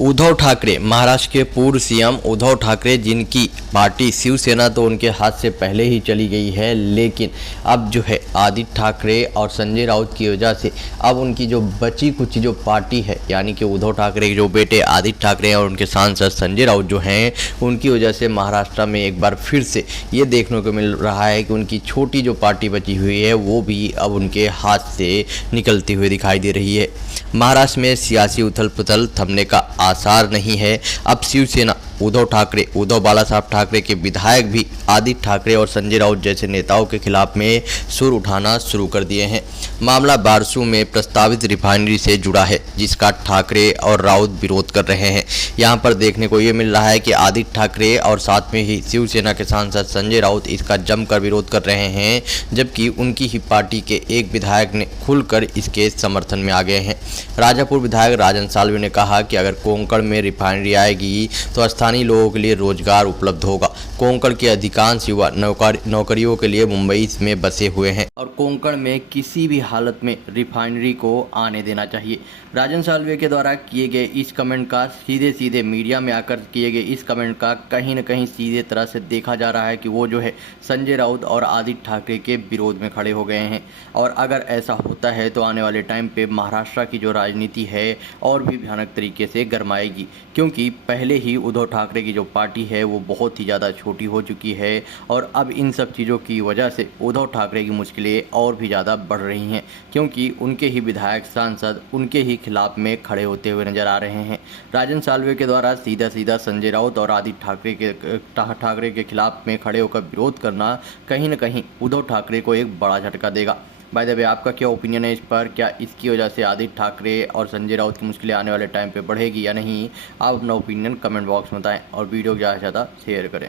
उद्धव ठाकरे, महाराष्ट्र के पूर्व सीएम उद्धव ठाकरे, जिनकी पार्टी शिवसेना तो उनके हाथ से पहले ही चली गई है, लेकिन अब जो है आदित्य ठाकरे और संजय राउत की वजह से अब उनकी जो बची कुछ जो पार्टी है, यानी कि उद्धव ठाकरे के जो बेटे आदित्य ठाकरे और उनके सांसद संजय राउत जो हैं, उनकी वजह से महाराष्ट्र में एक बार फिर से ये देखने को मिल रहा है कि उनकी छोटी जो पार्टी बची हुई है वो भी अब उनके हाथ से निकलती हुई दिखाई दे रही है। महाराष्ट्र में सियासी उथल पुथल थमने का आसार नहीं है। अब शिवसेना उद्धव ठाकरे, उद्धव बाला साहब ठाकरे के विधायक भी आदित्य ठाकरे और संजय राउत जैसे नेताओं के खिलाफ में सुर उठाना शुरू कर दिए हैं। मामला बारसू में प्रस्तावित रिफाइनरी से जुड़ा है, जिसका ठाकरे और राउत विरोध कर रहे हैं। यहां पर देखने को ये मिल रहा है कि आदित्य ठाकरे और साथ में ही शिवसेना के सांसद संजय राउत इसका जमकर विरोध कर रहे हैं, जबकि उनकी ही पार्टी के एक विधायक ने खुलकर इसके समर्थन में आ गए हैं। राजापुर विधायक राजन साल्वे ने कहा कि अगर कोंकण में रिफाइनरी आएगी तो स्थानीय लोगों के लिए रोजगार उपलब्ध होगा। कोंकण के अधिकांश युवा नौकरियों के लिए मुंबई में बसे हुए हैं और कोंकण में किसी भी हालत में रिफाइनरी को आने देना चाहिए। राजन साल्वे के द्वारा किए गए इस कमेंट का सीधे मीडिया में आकर किए गए इस कमेंट का कहीं न कहीं सीधे तरह से देखा जा रहा है कि वो जो है संजय राउत और आदित्य ठाकरे के विरोध में खड़े हो गए हैं। और अगर ऐसा होता है तो आने वाले टाइम पे महाराष्ट्र की जो राजनीति है और भी भयानक तरीके से गरमाएगी, क्योंकि पहले ही उद्धव ठाकरे की जो पार्टी है वो बहुत ही ज़्यादा छोटी हो चुकी है और अब इन सब चीज़ों की वजह से उद्धव ठाकरे की मुश्किलें और भी ज़्यादा बढ़ रही हैं, क्योंकि उनके ही विधायक सांसद उनके ही खिलाफ में खड़े होते हुए नजर आ रहे हैं। राजन साल्वे के द्वारा सीधा संजय राउत और आदित्य ठाकरे के खिलाफ में खड़े होकर विरोध करना कहीं न कहीं उद्धव ठाकरे को एक बड़ा झटका देगा। बाय द वे, आपका क्या ओपिनियन है इस पर? क्या इसकी वजह से आदित्य ठाकरे और संजय राउत की मुश्किलें आने वाले टाइम पे बढ़ेगी या नहीं? आप अपना ओपिनियन कमेंट बॉक्स में बताएं और वीडियो को ज़्यादा से ज़्यादा शेयर करें।